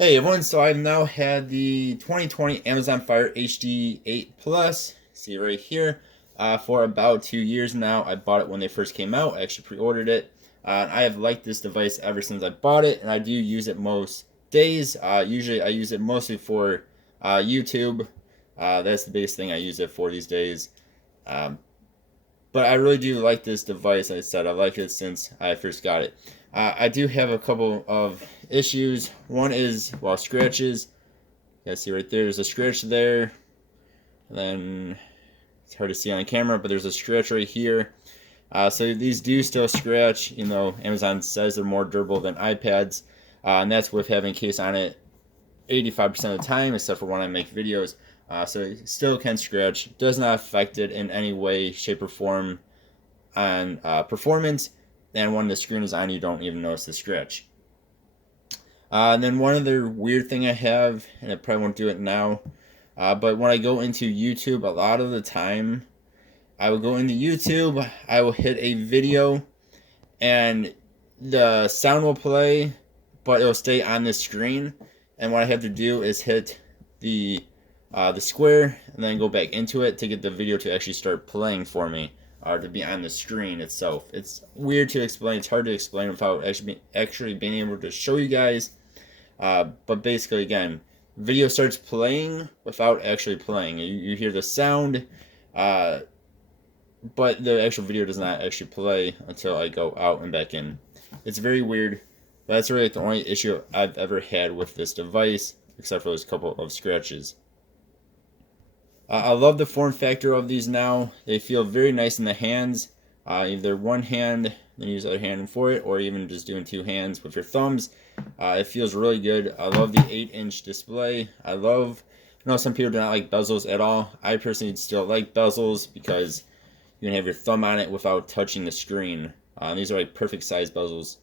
Hey everyone, so I've now had the 2020 Amazon Fire HD8 Plus, see it right here, for about 2 years now. I bought it when they first came out. I actually pre-ordered it. I have liked this device ever since I bought it, and I do use it most days. Usually I use it mostly for YouTube. That's the biggest thing I use it for these days. Um, but I really do like this device. Like I said, I like it since I first got it. I do have a couple of issues. One is, well, scratches. You guys see right there, there's a scratch there. And then it's hard to see on camera, but there's a scratch right here. So these do still scratch. You know, Amazon says they're more durable than iPads, and that's with having a case on it 85% of the time, except for when I make videos. So it still can scratch. Does not affect it in any way, shape, or form on performance. And when the screen is on, you don't even notice the scratch. And then one other weird thing I have, and I probably won't do it now, but when I go into YouTube, a lot of the time, I will go into YouTube, I will hit a video, and the sound will play, but it'll stay on the screen. And what I have to do is hit the square and then go back into it to get the video to actually start playing for me, or to be on the screen itself. It's weird to explain. It's hard to explain without actually being able to show you guys. But basically, again, video starts playing without actually playing. You hear the sound, but the actual video does not actually play until I go out and back in. It's very weird. But that's really the only issue I've ever had with this device, except for those couple of scratches. I love the form factor of these now. They feel very nice in the hands. Either one hand, then use the other hand for it, or even just doing two hands with your thumbs. It feels really good. I love the 8-inch display. I know some people do not like bezels at all. I personally still like bezels because you can have your thumb on it without touching the screen. These are like perfect size bezels.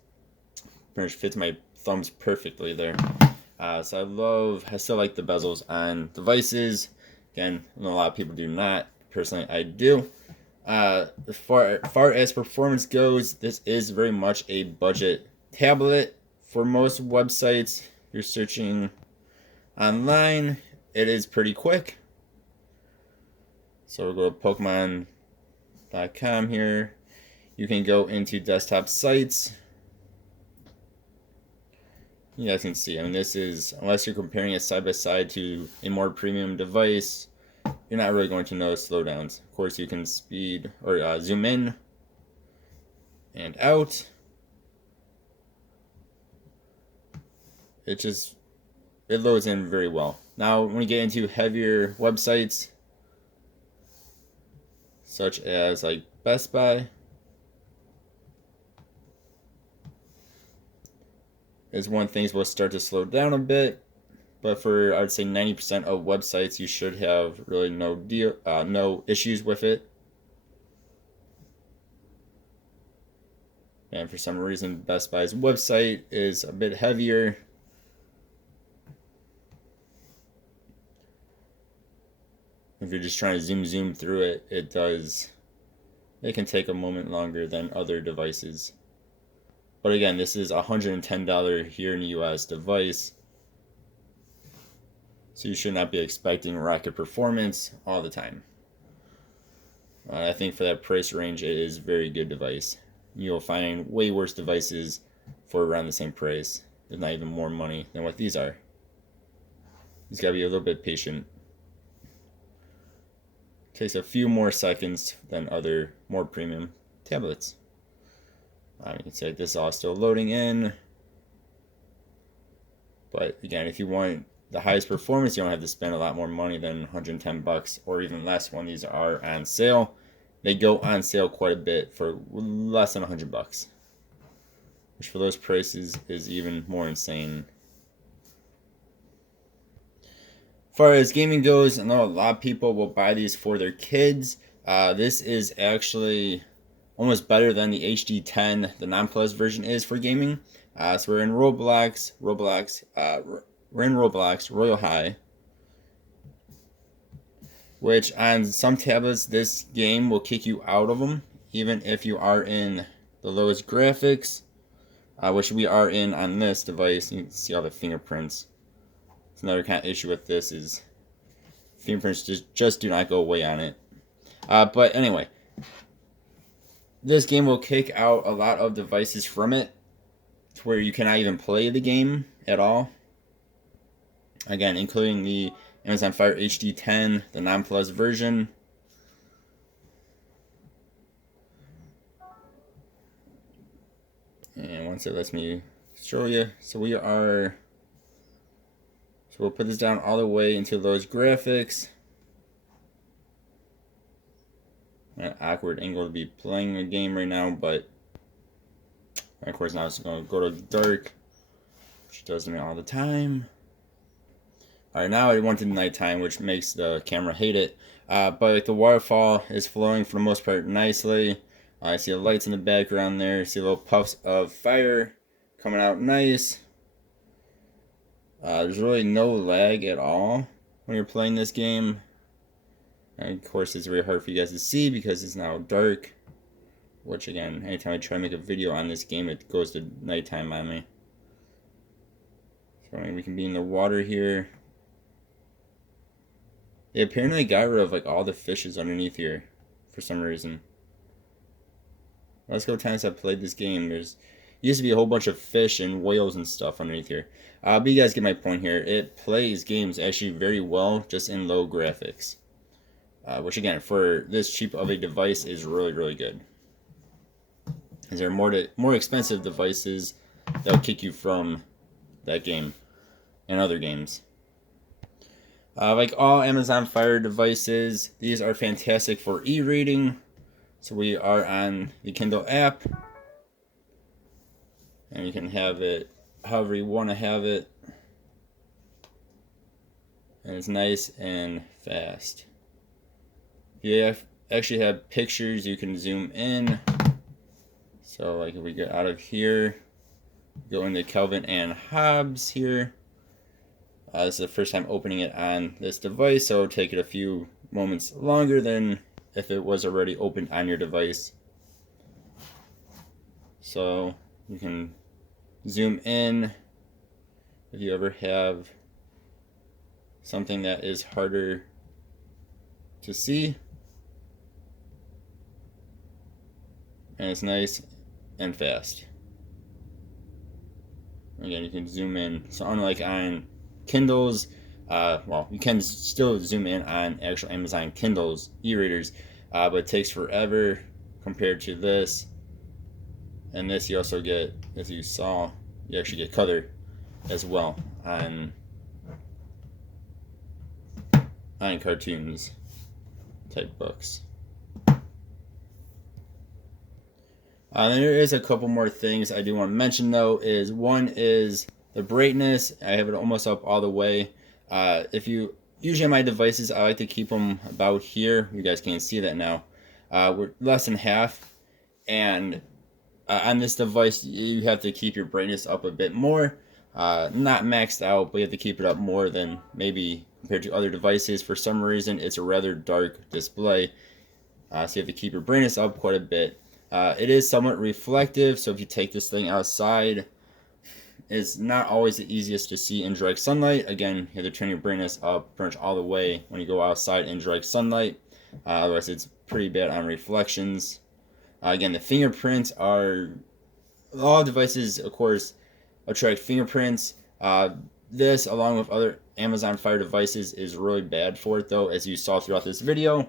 Pretty much fits my thumbs perfectly there. So I still like the bezels on devices. Again, a lot of people do not. Personally, I do. As far as performance goes, this is very much a budget tablet. For most websites, you're searching online, it is pretty quick. So we'll go to Pokemon.com here. You can go into desktop sites. You guys can see, I mean, this is, unless you're comparing it side by side to a more premium device, you're not really going to notice slowdowns. Of course, you can speed or zoom in and out. It loads in very well. Now, when you get into heavier websites, such as like Best Buy, is one things will start to slow down a bit. But for, I would say, 90% of websites, you should have really no issues with it. And for some reason, Best Buy's website is a bit heavier. If you're just trying to zoom through it, it can take a moment longer than other devices. But again, this is a $110 here in the US device. So you should not be expecting rocket performance all the time. I think for that price range, it is a very good device. You'll find way worse devices for around the same price, if not even more money than what these are. You just gotta be a little bit patient. It takes a few more seconds than other more premium tablets. You can see this is all still loading in. But again, if you want the highest performance, you don't have to spend a lot more money than 110 bucks or even less when these are on sale. They go on sale quite a bit for less than 100 bucks, which for those prices is even more insane. As far as gaming goes, I know a lot of people will buy these for their kids. This is actually almost better than the HD10, the non-plus version is for gaming. So we're in Roblox, Royal High, which on some tablets, this game will kick you out of them, even if you are in the lowest graphics, which we are in on this device. You can see all the fingerprints. It's another kind of issue with this is fingerprints just do not go away on it. But anyway, this game will kick out a lot of devices from it to where you cannot even play the game at all. Again, including the Amazon Fire HD10, the non-plus version. And once it lets me show you, so we'll put this down all the way into those graphics. An awkward angle to be playing a game right now, but of course now it's going to go to dark, which it does to me all the time. Alright, now I went to nighttime, which makes the camera hate it. But like, the waterfall is flowing for the most part nicely. I see the lights in the background there. See little puffs of fire coming out nice. There's really no lag at all when you're playing this game. And of course, it's very hard for you guys to see because it's now dark. Which again, anytime I try to make a video on this game, it goes to nighttime on me. So we can be in the water here. They apparently got rid of like all the fishes underneath here for some reason. Let's go times I've played this game. There's used to be a whole bunch of fish and whales and stuff underneath here. But you guys get my point here. It plays games actually very well, just in low graphics. Which again, for this cheap of a device is really, really good. Because there are more expensive devices that will kick you from that game and other games. Like all Amazon Fire devices, these are fantastic for e-reading. So we are on the Kindle app. And you can have it however you want to have it. And it's nice and fast. You actually have pictures you can zoom in. So like if we get out of here, go into Calvin and Hobbes here. This is the first time opening it on this device, so it'll take it a few moments longer than if it was already opened on your device. So you can zoom in if you ever have something that is harder to see. And it's nice and fast. Again, you can zoom in. So unlike on Kindles, well, you can still zoom in on actual Amazon Kindles e-readers, but it takes forever compared to this. And this you also get, as you saw, you actually get color as well on cartoons type books. There is a couple more things I do want to mention though. One is the brightness. I have it almost up all the way. Usually on my devices, I like to keep them about here. You guys can't see that now. We're less than half. And on this device, you have to keep your brightness up a bit more. Not maxed out, but you have to keep it up more than maybe compared to other devices. For some reason, it's a rather dark display. So you have to keep your brightness up quite a bit. It is somewhat reflective, so if you take this thing outside, it's not always the easiest to see in direct sunlight. Again, you have to turn your brightness up pretty much all the way when you go outside in direct sunlight. Otherwise, it's pretty bad on reflections. Again, the fingerprints are... all devices, of course, attract fingerprints. This, along with other Amazon Fire devices, is really bad for it, though, as you saw throughout this video.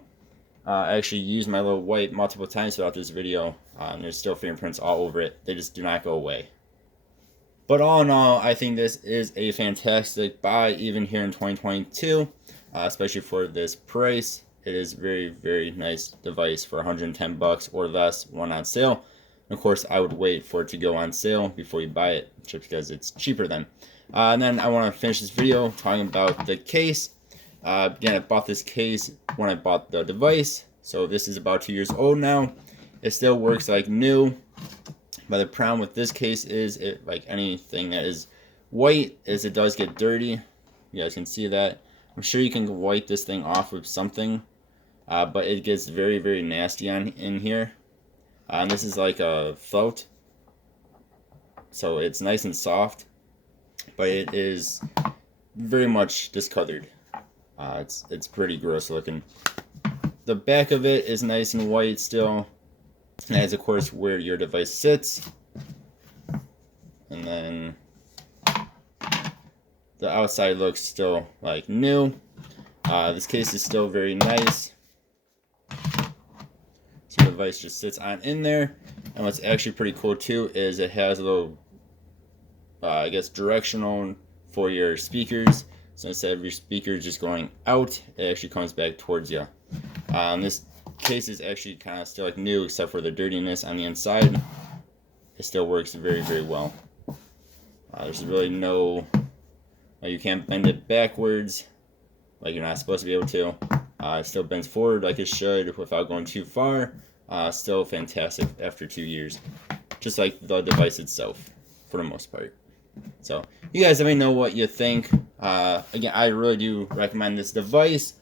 I actually used my little wipe multiple times throughout this video. And there's still fingerprints all over it. They just do not go away. But all in all, I think this is a fantastic buy, even here in 2022, especially for this price. It is very, very nice device for 110 bucks or less when on sale. And of course, I would wait for it to go on sale before you buy it, just because it's cheaper then. And then I want to finish this video talking about the case. Again, I bought this case when I bought the device, so this is about 2 years old now. It still works like new. But the problem with this case is, like anything that is white, is it does get dirty. You guys can see that. I'm sure you can wipe this thing off with something, but it gets very, very nasty in here. And this is like a felt, so it's nice and soft, but it is very much discolored. It's pretty gross looking. The back of it is nice and white still. And that's of course where your device sits. And then the outside looks still like new. This case is still very nice. So the device just sits on in there. And what's actually pretty cool too is it has a little, I guess, directional for your speakers. So instead of your speakers just going out, it actually comes back towards you. This case is actually kind of still like new, except for the dirtiness on the inside. It still works very, very well. There's really no, you can't bend it backwards like you're not supposed to be able to. It still bends forward like it should without going too far. Still fantastic after 2 years, just like the device itself for the most part. So you guys let me know what you think. Again, I really do recommend this device,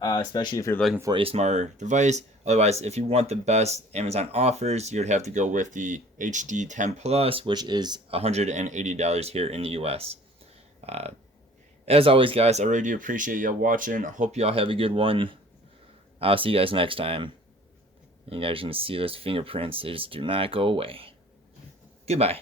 especially if you're looking for a smarter device. Otherwise, if you want the best Amazon offers, you'd have to go with the HD10 Plus, which is $180 here in the US. As always, guys, I really do appreciate y'all watching. I hope y'all have a good one. I'll see you guys next time. You guys can see those fingerprints. They just do not go away. Goodbye.